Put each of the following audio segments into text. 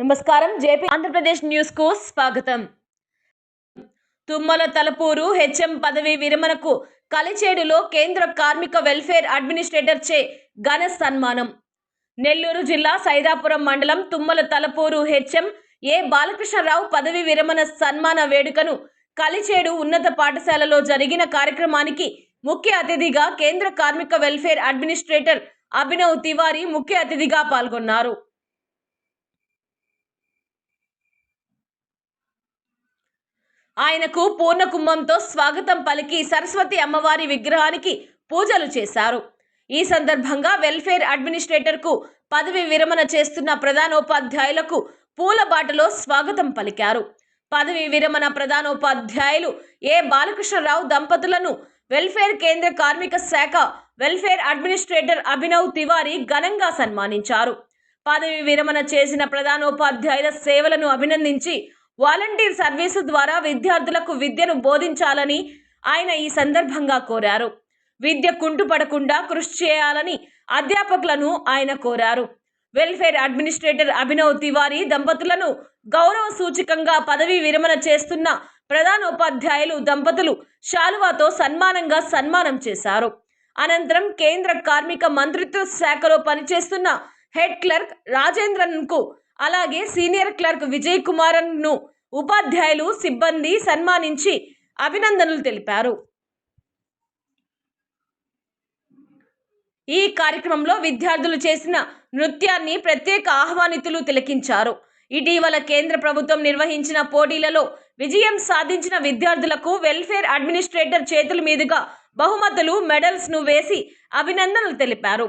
నమస్కారం. జేపీ ఆంధ్రప్రదేశ్ న్యూస్కు స్వాగతం. తుమ్మల తలపూరు హెచ్ఎం పదవి విరమణకు కలిచేడులో కేంద్ర కార్మిక వెల్ఫేర్ అడ్మినిస్ట్రేటర్ చే ఘన సన్మానం. నెల్లూరు జిల్లా సైదాపురం మండలం తుమ్మల తలపూరు హెచ్ఎం ఏ బాలకృష్ణరావు పదవి విరమణ సన్మాన వేడుకను కలిచేడు ఉన్నత పాఠశాలలో జరిగిన కార్యక్రమానికి ముఖ్య అతిథిగా కేంద్ర కార్మిక వెల్ఫేర్ అడ్మినిస్ట్రేటర్ అభినవ్ తివారీ ముఖ్య అతిథిగా పాల్గొన్నారు. ఆయనకు పూర్ణ కుంభంతో స్వాగతం పలికి సరస్వతి అమ్మవారి విగ్రహానికి పూజలు చేశారు. ఈ సందర్భంగా వెల్ఫేర్ అడ్మినిస్ట్రేటర్కు పదవి విరమణ చేస్తున్న ప్రధానోపాధ్యాయులకు పూల బాటలో స్వాగతం పలికారు. పదవి విరమణ ప్రధానోపాధ్యాయులు ఏ బాలకృష్ణరావు దంపతులను వెల్ఫేర్ కేంద్ర కార్మిక శాఖ వెల్ఫేర్ అడ్మినిస్ట్రేటర్ అభినవ్ తివారి ఘనంగా సన్మానించారు. పదవి విరమణ చేసిన ప్రధానోపాధ్యాయుల సేవలను అభినందించి వాలంటీర్ సర్వీసు ద్వారా విద్యార్థులకు విద్యను బోధించాలని ఆయన ఈ సందర్భంగా కోరారు. విద్య కుంటుపడకుండా కృషి చేయాలని అధ్యాపకులను ఆయన కోరారు. వెల్ఫేర్ అడ్మినిస్ట్రేటర్ అభినవ్ తివారీ దంపతులను గౌరవ సూచకంగా పదవీ విరమణ చేస్తున్న ప్రధానోపాధ్యాయులు దంపతులు శాలువాతో సన్మానంగా సన్మానం చేశారు. అనంతరం కేంద్ర కార్మిక మంత్రిత్వ శాఖలో పనిచేస్తున్న హెడ్ క్లర్క్ రాజేంద్రన్కు అలాగే సీనియర్ క్లర్క్ విజయ్ కుమారన్ను ఉపాధ్యాయులు సిబ్బంది సన్మానించి అభినందనలు తెలిపారు. ఈ కార్యక్రమంలో విద్యార్థులు చేసిన నృత్యాన్ని ప్రత్యేక ఆహ్వానితులు తిలకించారు. ఇటీవల కేంద్ర ప్రభుత్వం నిర్వహించిన పోటీలలో విజయం సాధించిన విద్యార్థులకు వెల్ఫేర్ అడ్మినిస్ట్రేటర్ చేతుల మీదుగా బహుమతులు మెడల్స్ను వేసి అభినందనలు తెలిపారు.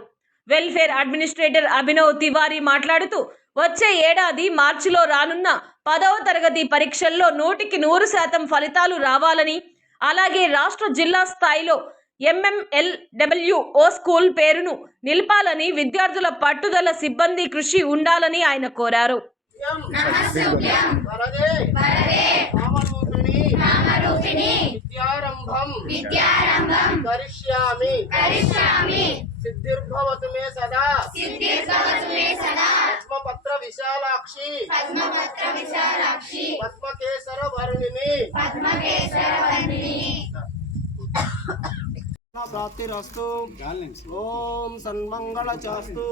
వెల్ఫేర్ అడ్మినిస్ట్రేటర్ అభినవ్ తివారీ మాట్లాడుతూ వచ్చే ఏడాది మార్చిలో రానున్న పదవ తరగతి పరీక్షల్లో నూటికి నూరు శాతం ఫలితాలు రావాలని అలాగే రాష్ట్ర జిల్లా స్థాయిలో ఎంఎంఎల్ డబ్ల్యూఓ స్కూల్ పేరును నిలపాలని విద్యార్థుల పట్టుదల సిబ్బంది కృషి ఉండాలని ఆయన కోరారు. సిద్ధిర్భవతు మే సదా. సిద్ధిర్భవతు మే సదా. విశాలాక్షి పద్మపత్ర విశాలాక్షి పద్మకేసర వర్ణిని పద్మకేశరవర్ణిని ప్రాప్తిరస్తు ఓం సన్మంగళ చాస్తు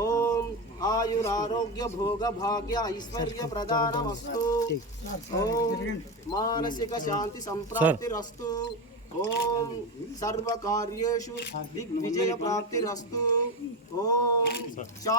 ఓం ఆయురారోగ్య భోగ భాగ్య ఐశ్వర్య ప్రదానమస్తు ఓం మానసిక శాంతి సంప్రాప్తిరస్తు ఓం సర్వకార్యేషు దిగ్విజయ ప్రాప్తిరస్తు ఓం శా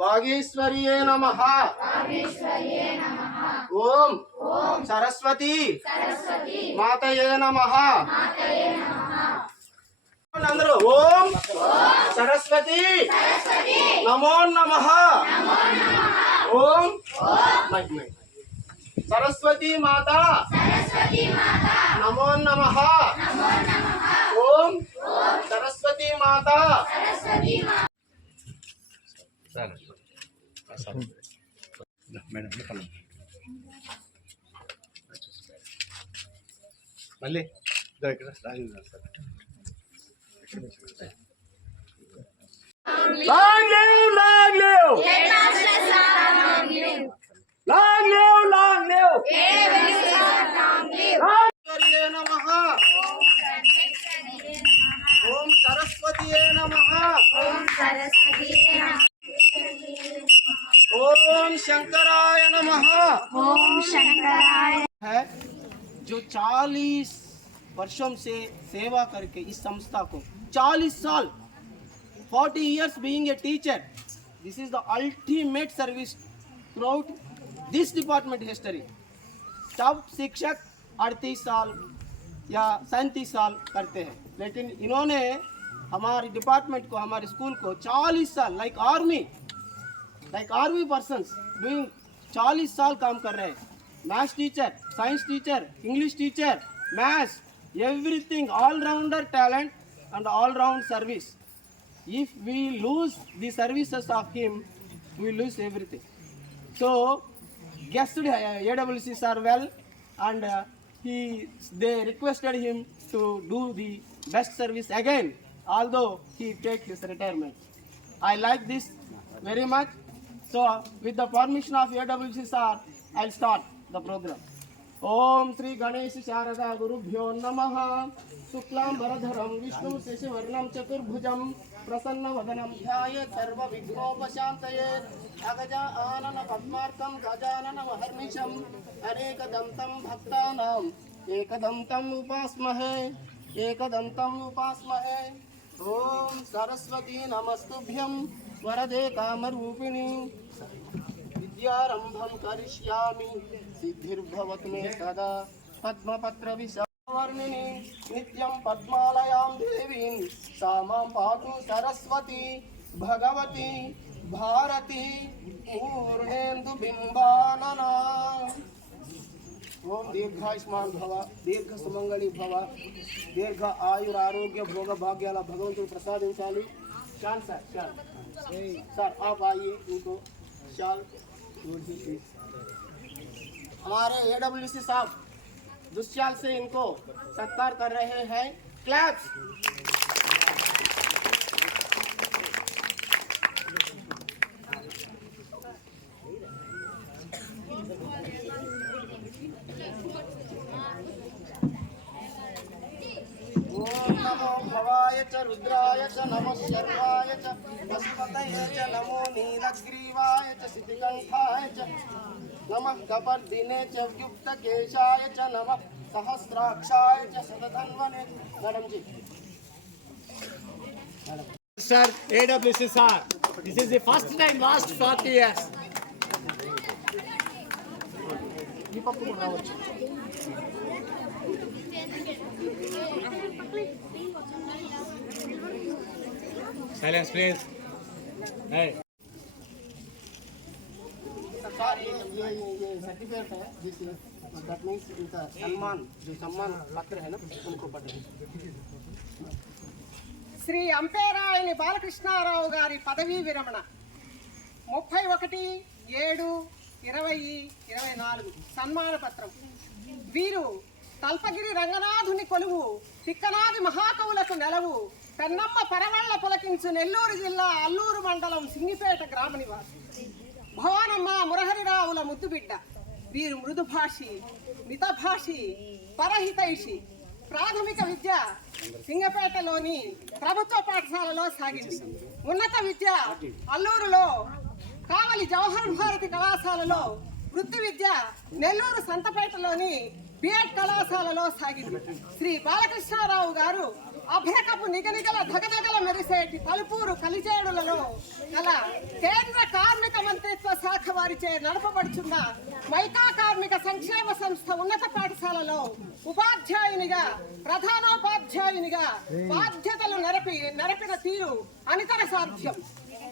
వాగీశ్వర్యే నమ. ఓం సరస్వతి మాతయే నమ. అందరూ ఓం సరస్వతి నమో నమ. ఓం సరస్వతి మాత. నమో నమ. ఓం సరస్వతి మాత. సరస్వతి మాత మళ్ళీ ఇదో ఇక్కడ Rajendra sir long live long live long live long live సరస్వతియే నమః ఓం సరస్వతియే నమః ఓం శంకరాయ वर्षों से सेवा करके इस संस्था को। 40 साल 40 years being a teacher this is the ultimate service throughout this department history. सब शिक्षक अड़तीस साल या सैंतीस साल करते हैं। लेकिन इन्होंने हमारे डिपार्टमेंट को, हमारे स्कूल को 40 साल like army like army person doing 40 साल काम कर रहे हैं। Maths teacher science teacher English teacher maths everything, all rounder talent and all round service. If we lose the services of him, we lose everything. So, guessed uh, AWCs Sir well and uh, he, they requested him to do the best service again, although he take his retirement. I like this very much. So, with the permission of AWC sir, I'll start the program. ओम श्री गणेश शारदा गुरुभ्यो नम। शुक्लाधरम विष्णु शशिवर्णम चतुर्भुज प्रसन्न वदनम ध्याय सर्व आनन पद्मा गजानन महर्निशम अनेक दंतम भक्तानाम एकदंतम उपासमहे उपासमहे। ओम सरस्वती नमस्तुभ्यं, वरदे कामिणी विद्यारंभम करिष्यामि। सिद्धिर्भवत् मे सदा। पद्मपत्रविषवर्णिनि नित्यं पद्मालयां देवीं, सा माँ पातु सरस्वती, भगवती, भारती पूर्णेन्दुबिम्बानना ओम दीर्घायुष्मान भव, दीर्घ सुमंगली भव, दीर्घ आयुर आरोग्य भोग भाग्याला भगवंत प्रसाद शाल सर शाल सर, आप आइए इनको शाल हमारे एडब्ल्यूसी साहब दुष्याल से इनको सत्कार कर रहे हैं। क्लैप्स ఓం रुद्राय च रुद्राय च नमः सर्वाय च पशुपतये च नमो नीलग्रीवाय च सिद्धिकण्ठाय च नमः कपर्दिने च व्युक्तकेशाय च नमः सहस्राक्षाय च शतधन्वने madam ji Sir, AWCSR. This is the first time last 40 years. Silence please Shri Amperayani Balakrishnarao గారి పదవీ విరమణ. ముప్పై ఒకటి ఏడు ఇరవై ఇరవై నాలుగు సన్మాన పత్రం వీరు తల్పగిరి రంగనాథుని కొలువు తిక్కనాది మహాకవులకు నెలవు. పెన్నమ్మ పరవళ్ళ పులకించు నెల్లూరు జిల్లా అల్లూరు మండలం సింగిపేట గ్రామ నివాసి. భవానమ్మ మురహరిరావుల ముద్దుబిడ్డ. వీరు మృదుభాషి మితభాషి పరహితైషి. ప్రాథమిక విద్య సింగపేటలోని ప్రభుత్వ పాఠశాలలో సాగింది. ఉన్నత విద్య అల్లూరులో కావలి జవహర్ భారతి కళాశాలలో వృత్తి విద్య నెల్లూరు సంతపేటలోని బిఎడ్ కళాశాలలో సాగింది. శ్రీ బాలకృష్ణారావు గారు అభ్రకపు నిగనిగల ధగధగల మెరిసేటి పలుపూరు కలిచేడులలో గల కేంద్ర కార్మిక మంత్రిత్వ శాఖ వారిచే నడపబడుచున్న మైకా కార్మిక సంక్షేమ సంస్థ ఉన్నత పాఠశాలలో ఉపాధ్యాయునిగా ప్రధానోపాధ్యాయునిగా బాధ్యతలు నరపి నరపిన తీరు అనితర సాధ్యం.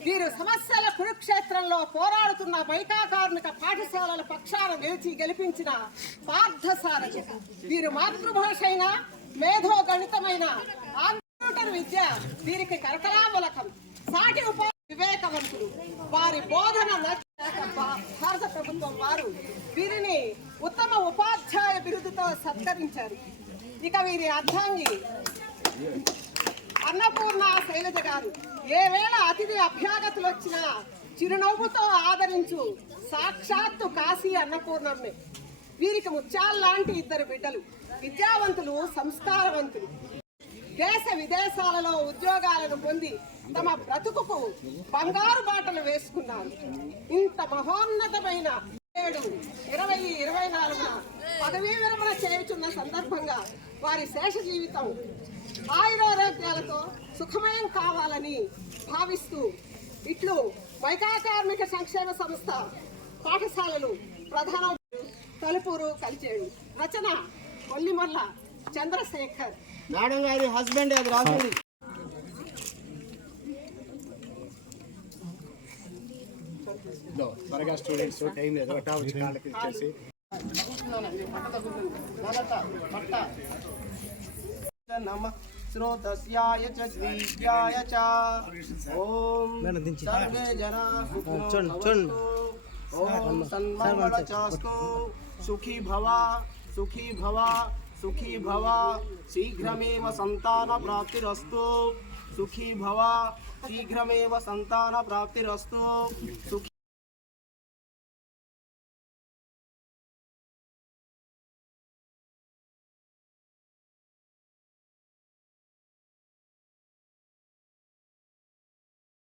వీరు సమస్యల కురుక్షేత్రంలో పోరాడుతున్న మైకా కార్మిక పాఠశాలల పక్షాన నిలిచి గెలిపించిన పార్థసారథి. వీరు మాతృభాష అయినా మేధో గణితమైన కంప్యూటర్ విద్య వీరికి కరకలామలకం. సాటి ఉప వివేకవంతులు. వారి బోధన భారత ప్రభుత్వం వారు వీరిని ఉత్తమ ఉపాధ్యాయ బిరుదుతో సత్కరించారు. ఇక వీరి అర్థాంగి అన్నపూర్ణ శైలజ గారు. ఏ వేళ అతిథి అభ్యాగతులు వచ్చినా చిరునవ్వుతో ఆదరించు సాక్షాత్తు కాశీ అన్నపూర్ణమ్మే. వీరికి ముత్యాల్లాంటి ఇద్దరు బిడ్డలు విద్యావంతులు సంస్కారవంతులు. దేశ విదేశాలలో ఉద్యోగాలను పొంది తమ బ్రతుకుకు బంగారు బాటలు వేసుకున్నారు. ఇంత మహోన్నతమైన ఏడు ఇరవై ఇరవై నాలుగున పదవీ విరమణ చేయుచున్న సందర్భంగా వారి శేష జీవితం ఆయురారోగ్యాలతో సుఖమయం కావాలని భావిస్తూ ఇట్లు వైకా కార్మిక సంక్షేమ సంస్థ పాఠశాలలు ప్రధాన తలుపూరు కలిచేడు రచన కొల్లిమల్ల చంద్రశేఖర్. మేడం గారి హస్బెండ్ అది రాసింది. త్వరగా స్టూడెంట్స్ టైం లేదు. ఒకటా వచ్చి కాళ్ళకి ఇచ్చేసి. నమ శ్రోతస్యాయ చ ద్వీప్యాయ చ. ఓం సర్వే జనా సుఖినో ఓం సన్మంగళచాస్తు సుఖీ सुखी भवा सुखी भवा सुखी भवा शीघ्रमेव सन्तानप्राप्तिरस्तु सुखी भवा शीघ्रमेव सन्तानप्राप्तिरस्तु सुखी